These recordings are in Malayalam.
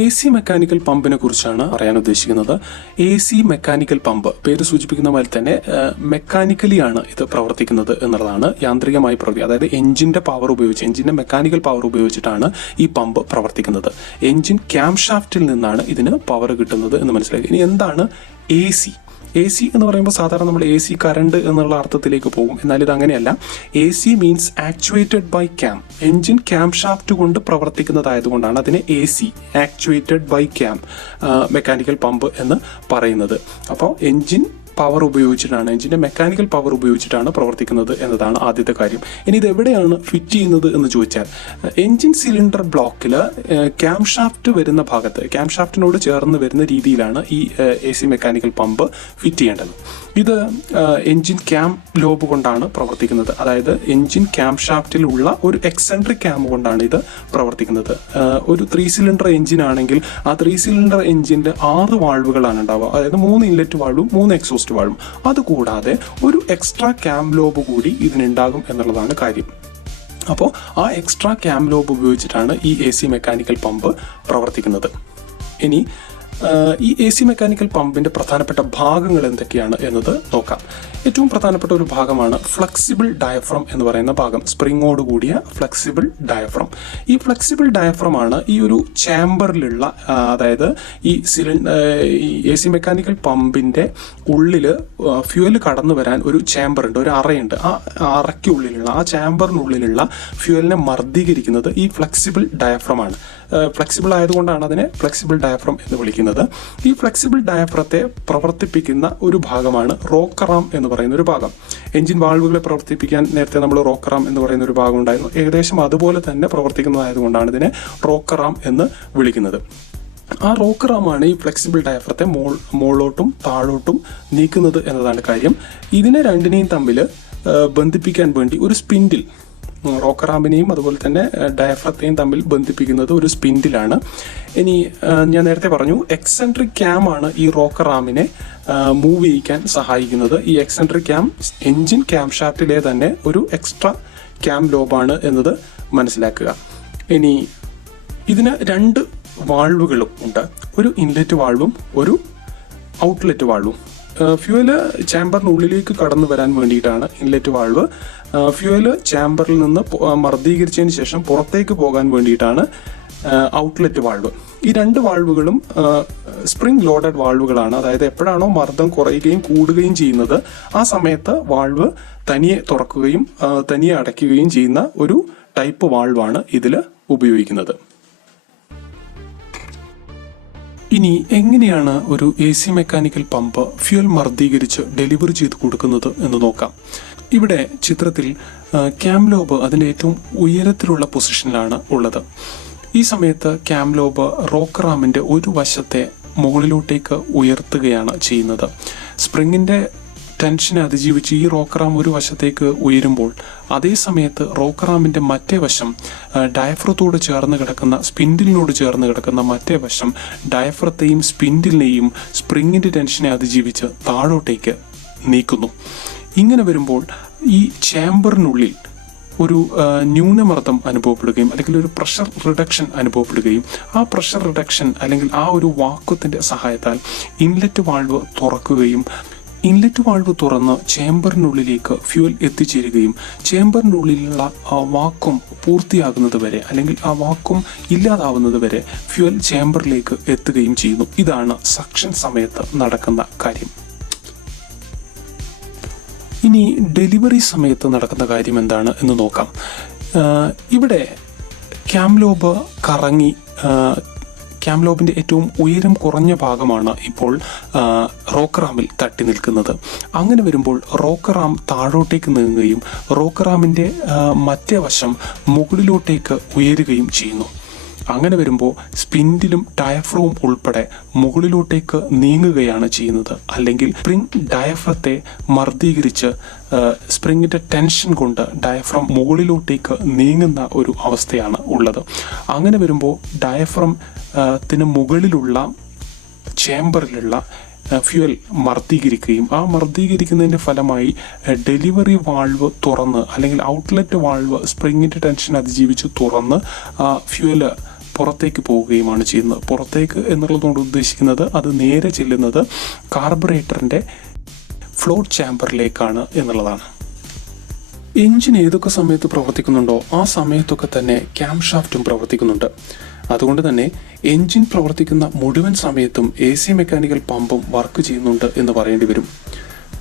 എ സി മെക്കാനിക്കൽ പമ്പിനെ കുറിച്ചാണ് പറയാൻ ഉദ്ദേശിക്കുന്നത്. എ സി മെക്കാനിക്കൽ പമ്പ് പേര് സൂചിപ്പിക്കുന്ന പോലെ തന്നെ മെക്കാനിക്കലി ആണ് ഇത് പ്രവർത്തിക്കുന്നത് എന്നുള്ളതാണ്. യാന്ത്രികമായി അതായത് എഞ്ചിന്റെ പവർ ഉപയോഗിച്ച്, എഞ്ചിന്റെ മെക്കാനിക്കൽ പവർ ഉപയോഗിച്ചിട്ടാണ് ഈ പമ്പ് പ്രവർത്തിക്കുന്നത്. എഞ്ചിൻ ക്യാം ഷാഫ്റ്റിൽ നിന്നാണ് ഇതിന് പവർ കിട്ടുന്നത് എന്ന് മനസ്സിലാക്കി. ഇനി എന്താണ് എ സി? എ സി എന്ന് പറയുമ്പോൾ സാധാരണ നമ്മൾ എ സി കറണ്ട് എന്നുള്ള അർത്ഥത്തിലേക്ക് പോകും. എന്നാൽ ഇത് അങ്ങനെയല്ല. A C means actuated by cam. Engine cam shaft കൊണ്ട് പ്രവർത്തിക്കുന്നതായതുകൊണ്ടാണ് അതിനെ A C, actuated by cam, mechanical pump എന്ന് പറയുന്നത്. അപ്പോൾ എഞ്ചിൻ പവർ ഉപയോഗിച്ചിട്ടാണ്, എഞ്ചിന്റെ മെക്കാനിക്കൽ പവർ ഉപയോഗിച്ചിട്ടാണ് പ്രവർത്തിക്കുന്നത് എന്നതാണ് ആദ്യത്തെ കാര്യം. ഇനി ഇത് എവിടെയാണ് ഫിറ്റ് ചെയ്യുന്നത് എന്ന് ചോദിച്ചാൽ, എഞ്ചിൻ സിലിണ്ടർ ബ്ലോക്കിൽ ക്യാം ഷാഫ്റ്റ് വരുന്ന ഭാഗത്ത്, ക്യാം ഷാഫ്റ്റിനോട് ചേർന്ന് വരുന്ന രീതിയിലാണ് ഈ A C mechanical pump fit ചെയ്യേണ്ടത്. ഇത് എഞ്ചിൻ ക്യാം ലോബ് കൊണ്ടാണ് പ്രവർത്തിക്കുന്നത്. അതായത് എഞ്ചിൻ ക്യാം ഷാഫ്റ്റിലുള്ള ഒരു എക്സെൻട്രിക് ക്യാം കൊണ്ടാണ് ഇത് പ്രവർത്തിക്കുന്നത്. ഒരു 3 സിലിണ്ടർ എഞ്ചിൻ ആണെങ്കിൽ ആ 3 സിലിണ്ടർ എഞ്ചിന്റെ 6 വാൾവുകളാണ് ഉണ്ടാവുക. അതായത് 3 ഇൻലെറ്റ് വാൾവും 3 എക്സോസ്റ്റ് വാൾവും. അതുകൂടാതെ ഒരു എക്സ്ട്രാ ക്യാം ലോബ് കൂടി ഇതിനുണ്ടാകും എന്നുള്ളതാണ് കാര്യം. അപ്പോൾ ആ എക്സ്ട്രാ ക്യാം ലോബ് ഉപയോഗിച്ചിട്ടാണ് ഈ എ സി മെക്കാനിക്കൽ പമ്പ് പ്രവർത്തിക്കുന്നത്. ഇനി ഈ എ സി മെക്കാനിക്കൽ പമ്പിന്റെ പ്രധാനപ്പെട്ട ഭാഗങ്ങൾ എന്തൊക്കെയാണ് എന്നത് നോക്കാം. ഏറ്റവും പ്രധാനപ്പെട്ട ഒരു ഭാഗമാണ് ഫ്ലെക്സിബിൾ ഡയഫ്രം എന്ന് പറയുന്ന ഭാഗം. സ്പ്രിങ്ങോട് കൂടിയ ഫ്ലെക്സിബിൾ ഡയഫ്രം. ഈ ഫ്ലെക്സിബിൾ ഡയഫ്രം ആണ് ഈ ഒരു ചാമ്പറിലുള്ള, അതായത് ഈ എ സി മെക്കാനിക്കൽ പമ്പിന്റെ ഉള്ളില് ഫ്യൂവൽ കടന്നു വരാൻ ഒരു ചാമ്പർ ഉണ്ട്, ഒരു അറയുണ്ട്. ആ അറയ്ക്കുള്ളിലുള്ള, ആ ചാമ്പറിനുള്ളിലുള്ള ഫ്യൂവലിനെ മർദ്ദീകരിക്കുന്നത് ഈ ഫ്ലെക്സിബിൾ ഡയഫ്രം ആണ്. ഫ്ലെക്സിബിൾ ആയതുകൊണ്ടാണ് അതിനെ ഫ്ലെക്സിബിൾ ഡയഫ്രം എന്ന് വിളിക്കുന്നത്. ഈ ഫ്ലെക്സിബിൾ ഡയഫ്രത്തെ പ്രവർത്തിപ്പിക്കുന്ന ഒരു ഭാഗമാണ് റോക്കറാം എന്ന് പറയുന്ന ഒരു ഭാഗം. എഞ്ചിൻ വാൾവുകളെ പ്രവർത്തിപ്പിക്കാൻ നേരത്തെ നമ്മൾ റോക്കറാം എന്ന് പറയുന്ന ഒരു ഭാഗം ഉണ്ടായിരുന്നു. ഏകദേശം അതുപോലെ തന്നെ പ്രവർത്തിക്കുന്നതായതുകൊണ്ടാണ് ഇതിനെ റോക്കറാം എന്ന് വിളിക്കുന്നത്. ആ റോക്കറാമാണ് ഈ ഫ്ലെക്സിബിൾ ഡയഫ്രത്തെ മുകളിലോട്ടും താഴോട്ടും നീക്കുന്നത് എന്നതാണ് കാര്യം. ഇതിനെ രണ്ടിനെയും തമ്മിൽ ബന്ധിപ്പിക്കാൻ വേണ്ടി ഒരു സ്പിൻഡിൽ, റോക്കറാമിനെയും അതുപോലെ തന്നെ ഡയഫ്രത്തെയും തമ്മിൽ ബന്ധിപ്പിക്കുന്നത് ഒരു സ്പിൻഡിലാണ്. ഇനി ഞാൻ നേരത്തെ പറഞ്ഞു, എക്സെൻട്രിക് ക്യാം ആണ് ഈ റോക്കറാമിനെ മൂവ് ചെയ്യിക്കാൻ സഹായിക്കുന്നത്. ഈ എക്സെൻട്രിക് ക്യാം എഞ്ചിൻ ക്യാം ഷാഫ്റ്റിലെ തന്നെ ഒരു എക്സ്ട്രാ ക്യാം ലോബാണ് എന്നത് മനസ്സിലാക്കുക. ഇനി ഇതിന് 2 വാൾവുകളും ഉണ്ട്. ഒരു ഇൻലെറ്റ് വാൾവും ഒരു ഔട്ട്ലെറ്റ് വാൾവും. ഫ്യൂവല് ചാമ്പറിനുള്ളിലേക്ക് കടന്നു വരാൻ വേണ്ടിയിട്ടാണ് ഇൻലെറ്റ് വാൾവ്. ഫ്യൂവല് ചാമ്പറിൽ നിന്ന് മർദ്ദീകരിച്ചതിന് ശേഷം പുറത്തേക്ക് പോകാൻ വേണ്ടിയിട്ടാണ് ഔട്ട്ലെറ്റ് വാൾവ്. ഈ 2 വാൾവുകളും സ്പ്രിംഗ് ലോഡഡ് വാൾവുകളാണ്. അതായത് എപ്പോഴാണോ മർദ്ദം കുറയുകയും കൂടുകയും ചെയ്യുന്നത് ആ സമയത്ത് വാൾവ് തനിയെ തുറക്കുകയും തനിയെ അടയ്ക്കുകയും ചെയ്യുന്ന ഒരു ടൈപ്പ് വാൾവാണ് ഇതിൽ ഉപയോഗിക്കുന്നത്. ഇനി എങ്ങനെയാണ് ഒരു A C mechanical pump fuel മർദ്ദീകരിച്ച് ഡെലിവറി ചെയ്ത് കൊടുക്കുന്നത് എന്ന് നോക്കാം. ഇവിടെ ചിത്രത്തിൽ ക്യാം ലോബ് അതിൻ്റെ ഏറ്റവും ഉയരത്തിലുള്ള പൊസിഷനിലാണ് ഉള്ളത്. ഈ സമയത്ത് ക്യാം ലോബ് റോക്കറാമിൻ്റെ ഒരു വശത്തെ മുകളിലോട്ടേക്ക് ഉയർത്തുകയാണ് ചെയ്യുന്നത്. സ്പ്രിങ്ങിൻ്റെ ടെൻഷനെ അതിജീവിച്ച് ഈ റോക്കറാം ഒരു വശത്തേക്ക് ഉയരുമ്പോൾ അതേ സമയത്ത് റോക്കറാമിൻ്റെ മറ്റേ വശം ഡയഫ്രത്തോട് ചേർന്ന് കിടക്കുന്ന, സ്പിൻഡിലിനോട് ചേർന്ന് കിടക്കുന്ന മറ്റേ വശം ഡയഫ്രത്തെയും സ്പിൻഡിലിനെയും സ്പ്രിങ്ങിൻ്റെ ടെൻഷനെ അതിജീവിച്ച് താഴോട്ടേക്ക് നീക്കുന്നു. ഇങ്ങനെ വരുമ്പോൾ ഈ ചാമ്പറിനുള്ളിൽ ഒരു ന്യൂനമർദ്ദം അനുഭവപ്പെടുകയും അല്ലെങ്കിൽ ഒരു പ്രഷർ റിഡക്ഷൻ അനുഭവപ്പെടുകയും ആ പ്രഷർ റിഡക്ഷൻ അല്ലെങ്കിൽ ആ ഒരു വാക്വത്തിൻ്റെ സഹായത്താൽ ഇൻലെറ്റ് വാൾവ് തുറക്കുകയും ഇൻലെറ്റ് വാൾവ് തുറന്ന് ചേംബറിനുള്ളിലേക്ക് ഫ്യൂവൽ എത്തിച്ചേരുകയും ചേംബറിനുള്ളിലുള്ള ആ വാക്വം പൂർത്തിയാകുന്നത് വരെ അല്ലെങ്കിൽ ആ വാക്വം ഇല്ലാതാവുന്നത് വരെ ഫ്യൂവൽ ചേംബറിലേക്ക് എത്തുകയും ചെയ്യുന്നു. ഇതാണ് സക്ഷൻ സമയത്ത് നടക്കുന്ന കാര്യം. ഇനി ഡെലിവറി സമയത്ത് നടക്കുന്ന കാര്യം എന്താണ് എന്ന് നോക്കാം. ഇവിടെ ക്യാം ലോബ് കറങ്ങി, ക്യാം ലോബിൻ്റെ ഏറ്റവും ഉയരം കുറഞ്ഞ ഭാഗമാണ് ഇപ്പോൾ റോക്കറാമിൽ തട്ടി നിൽക്കുന്നത്. അങ്ങനെ വരുമ്പോൾ റോക്കറാം താഴോട്ടേക്ക് നീങ്ങുകയും റോക്കറാമിൻ്റെ മറ്റേ വശം മുകളിലോട്ടേക്ക് ഉയരുകയും ചെയ്യുന്നു. അങ്ങനെ വരുമ്പോൾ സ്പിൻഡിലും ഡയഫ്രവും ഉൾപ്പെടെ മുകളിലോട്ടേക്ക് നീങ്ങുകയാണ് ചെയ്യുന്നത്. അല്ലെങ്കിൽ സ്പ്രിംഗ് ഡയഫ്രത്തെ മർദ്ദീകരിച്ച് സ്പ്രിങ്ങിൻ്റെ ടെൻഷൻ കൊണ്ട് ഡയഫ്രം മുകളിലോട്ടേക്ക് നീങ്ങുന്ന ഒരു അവസ്ഥയാണ് ഉള്ളത്. അങ്ങനെ വരുമ്പോൾ ഡയഫ്രത്തിന് മുകളിലുള്ള ചേംബറിലുള്ള ഫ്യൂവൽ മർദ്ദീകരിക്കുകയും ആ മർദ്ദീകരിക്കുന്നതിൻ്റെ ഫലമായി ഡെലിവറി വാൾവ് തുറന്ന് അല്ലെങ്കിൽ ഔട്ട്ലെറ്റ് വാൾവ് സ്പ്രിങ്ങിൻ്റെ ടെൻഷൻ അതിജീവിച്ച് തുറന്ന് ഫ്യൂവൽ പുറത്തേക്ക് പോവുകയുമാണ് ചെയ്യുന്നത്. പുറത്തേക്ക് എന്നുള്ളതുകൊണ്ട് ഉദ്ദേശിക്കുന്നത് അത് നേരെ ചെല്ലുന്നത് കാർബറേറ്ററിൻ്റെ ഫ്ലോട്ട് ചാമ്പറിലേക്കാണ് എന്നുള്ളതാണ്. എഞ്ചിൻ ഏതൊക്കെ സമയത്ത് പ്രവർത്തിക്കുന്നുണ്ടോ ആ സമയത്തൊക്കെ തന്നെ ക്യാം ഷാഫ്റ്റും പ്രവർത്തിക്കുന്നുണ്ട്. അതുകൊണ്ട് തന്നെ എഞ്ചിൻ പ്രവർത്തിക്കുന്ന മുഴുവൻ സമയത്തും AC മെക്കാനിക്കൽ പമ്പും വർക്ക് ചെയ്യുന്നുണ്ട് എന്ന് പറയേണ്ടി വരും.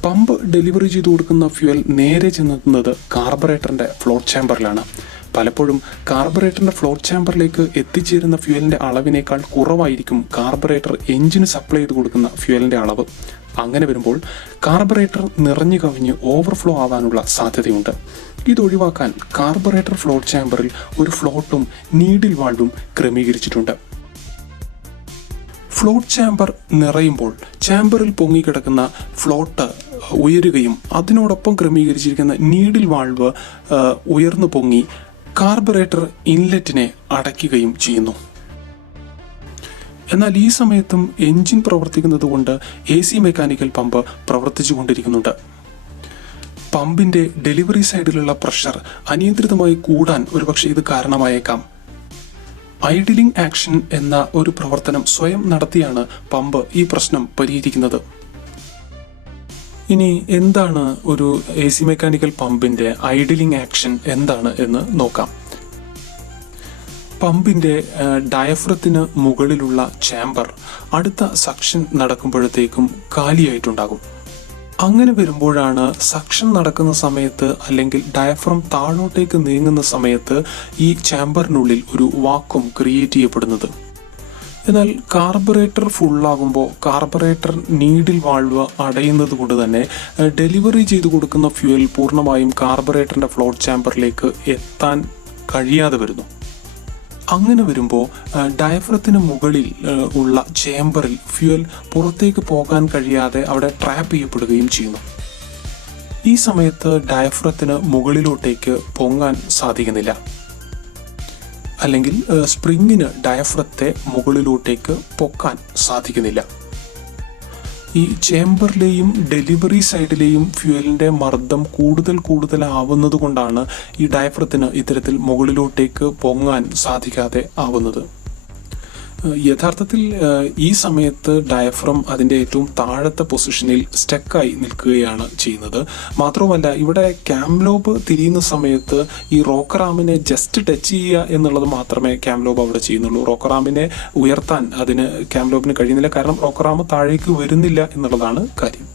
പമ്പ് ഡെലിവറി ചെയ്തു കൊടുക്കുന്ന ഫ്യൂവൽ നേരെ ചെന്നെത്തുന്നത് കാർബറേറ്ററിൻ്റെ ഫ്ലോട്ട് ചാമ്പറിലാണ്. പലപ്പോഴും കാർബറേറ്ററിൻ്റെ ഫ്ലോട്ട് ചാമ്പറിലേക്ക് എത്തിച്ചേരുന്ന ഫ്യൂവലിൻ്റെ അളവിനേക്കാൾ കുറവായിരിക്കും കാർബറേറ്റർ എഞ്ചിന് സപ്ലൈ ചെയ്ത് കൊടുക്കുന്ന ഫ്യൂവലിൻ്റെ അളവ്. അങ്ങനെ വരുമ്പോൾ കാർബറേറ്റർ നിറഞ്ഞു കവിഞ്ഞ് ഓവർഫ്ലോ ആവാനുള്ള സാധ്യതയുണ്ട്. ഇതൊഴിവാക്കാൻ കാർബറേറ്റർ ഫ്ലോട്ട് ചാമ്പറിൽ ഒരു ഫ്ലോട്ടും നീഡിൽ വാൾവും ക്രമീകരിച്ചിട്ടുണ്ട്. ഫ്ലോട്ട് ചാമ്പർ നിറയുമ്പോൾ ചാമ്പറിൽ പൊങ്ങിക്കിടക്കുന്ന ഫ്ലോട്ട് ഉയരുകയും അതിനോടൊപ്പം ക്രമീകരിച്ചിരിക്കുന്ന നീഡിൽ വാൾവ് ഉയർന്നു പൊങ്ങി കാർബറേറ്റർ ഇൻലെറ്റിനെ അടയ്ക്കുകയും ചെയ്യുന്നു. എന്നാൽ ഈ സമയത്തും എഞ്ചിൻ പ്രവർത്തിക്കുന്നത് കൊണ്ട് AC മെക്കാനിക്കൽ പമ്പ് പ്രവർത്തിച്ചു കൊണ്ടിരിക്കുന്നുണ്ട്. പമ്പിന്റെ ഡെലിവറി സൈഡിലുള്ള പ്രഷർ അനിയന്ത്രിതമായി കൂടാൻ ഒരുപക്ഷെ ഇത് കാരണമായേക്കാം. ഐഡിലിംഗ് ആക്ഷൻ എന്ന ഒരു പ്രവർത്തനം സ്വയം നടത്തിയാണ് പമ്പ് ഈ പ്രശ്നം പരിഹരിക്കുന്നത്. ഇനി എന്താണ് ഒരു AC മെക്കാനിക്കൽ പമ്പിന്റെ ഐഡിലിംഗ് ആക്ഷൻ എന്താണ് എന്ന് നോക്കാം. പമ്പിന്റെ ഡയഫ്രത്തിന് മുകളിലുള്ള ചാമ്പർ അടുത്ത സക്ഷൻ നടക്കുമ്പോഴത്തേക്കും കാലിയായിട്ടുണ്ടാകും. അങ്ങനെ വരുമ്പോഴാണ് സക്ഷൻ നടക്കുന്ന സമയത്ത് അല്ലെങ്കിൽ ഡയഫ്രം താഴോട്ടേക്ക് നീങ്ങുന്ന സമയത്ത് ഈ ചാമ്പറിനുള്ളിൽ ഒരു വാക്വം ക്രിയേറ്റ് ചെയ്യപ്പെടുന്നത്. എന്നാൽ കാർബറേറ്റർ ഫുള്ളാകുമ്പോൾ കാർബറേറ്റർ നീഡിൽ വാൾവ് അടയുന്നത് കൊണ്ട് തന്നെ ഡെലിവറി ചെയ്തു കൊടുക്കുന്ന ഫ്യൂവൽ പൂർണ്ണമായും കാർബറേറ്ററിന്റെ ഫ്ലോട്ട് ചാമ്പറിലേക്ക് എത്താൻ കഴിയാതെ വരുന്നു. അങ്ങനെ വരുമ്പോൾ ഡയഫ്രത്തിന് മുകളിൽ ഉള്ള ചേംബറിൽ ഫ്യൂവൽ പുറത്തേക്ക് പോകാൻ കഴിയാതെ അവിടെ ട്രാപ്പ് ചെയ്യപ്പെടുകയും ചെയ്യുന്നു. ഈ സമയത്ത് ഡയഫ്രത്തിന് മുകളിലോട്ടേക്ക് പൊങ്ങാൻ സാധിക്കുന്നില്ല, അല്ലെങ്കിൽ സ്പ്രിങ്ങിന് ഡയഫ്രത്തെ മുകളിലോട്ടേക്ക് പൊക്കാൻ സാധിക്കുന്നില്ല. ഈ ചേംബറിലെയും ഡെലിവറി സൈഡിലെയും ഫ്യൂവലിന്റെ മർദ്ദം കൂടുതലാവുന്നത് കൊണ്ടാണ് ഈ ഡയഫ്രത്തിന് ഇത്തരത്തിൽ മുകളിലോട്ടേക്ക് പൊങ്ങാൻ സാധിക്കാതെ ആവുന്നത്. യഥാർത്ഥത്തിൽ ഈ സമയത്ത് ഡയഫ്രം അതിൻ്റെ ഏറ്റവും താഴത്തെ പൊസിഷനിൽ സ്റ്റക്കായി നിൽക്കുകയാണ് ചെയ്യുന്നത്. മാത്രവുമല്ല, ഇവിടെ ക്യാംലോബ് തിരിയുന്ന സമയത്ത് ഈ റോക്കറാമിനെ ജസ്റ്റ് ടച്ച് ചെയ്യുക എന്നുള്ളത് മാത്രമേ ക്യാംലോബ് അവിടെ ചെയ്യുന്നുള്ളൂ. റോക്കറാമിനെ ഉയർത്താൻ അതിന് ക്യാംലോബിന് കഴിയുന്നില്ല, കാരണം റോക്കറാം താഴേക്ക് വരുന്നില്ല എന്നുള്ളതാണ് കാര്യം.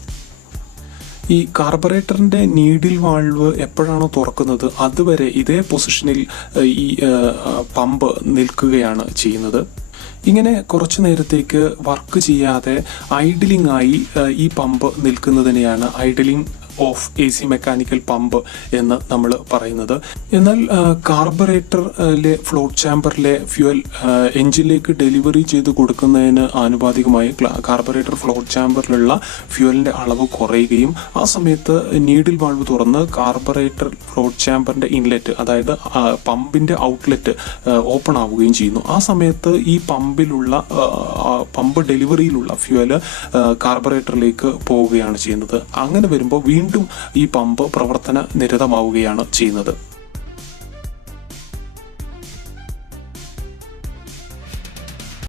ഈ കാർബറേറ്ററിന്റെ നീഡിൽ വാൾവ് എപ്പോഴാണോ തുറക്കുന്നത് അതുവരെ ഇതേ പൊസിഷനിൽ ഈ പമ്പ് നിൽക്കുകയാണ് ചെയ്യുന്നത്. ഇങ്ങനെ കുറച്ചു നേരത്തേക്ക് വർക്ക് ചെയ്യാതെ ഐഡിലിംഗ് ആയി ഈ പമ്പ് നിൽക്കുന്നതിനെയാണ് idling of AC mechanical pump എന്ന് നമ്മൾ പറയുന്നത്. എന്നാൽ കാർബറേറ്ററിലെ ഫ്ലോട്ട് ചാമ്പറിലെ ഫ്യൂവൽ എഞ്ചിനിലേക്ക് ഡെലിവറി ചെയ്ത് കൊടുക്കുന്നതിന് ആനുപാതികമായി കാർബറേറ്റർ ഫ്ലോട്ട് ചാമ്പറിലുള്ള ഫ്യൂവലിന്റെ അളവ് കുറയുകയും ആ സമയത്ത് നീഡിൽ വാൾവ് തുറന്ന് കാർബറേറ്റർ ഫ്ലോട്ട് ചാമ്പറിന്റെ ഇൻലെറ്റ്, അതായത് പമ്പിന്റെ ഔട്ട്ലെറ്റ് ഓപ്പൺ ആവുകയും ചെയ്യുന്നു. ആ സമയത്ത് ഈ പമ്പ് ഡെലിവറിയിലുള്ള ഫ്യൂവല് കാർബറേറ്ററിലേക്ക് പോവുകയാണ് ചെയ്യുന്നത്. അങ്ങനെ വരുമ്പോൾ വീണ്ടും ഈ പമ്പ് പ്രവർത്തന നിരതമാവുകയാണ് ചെയ്യുന്നത്.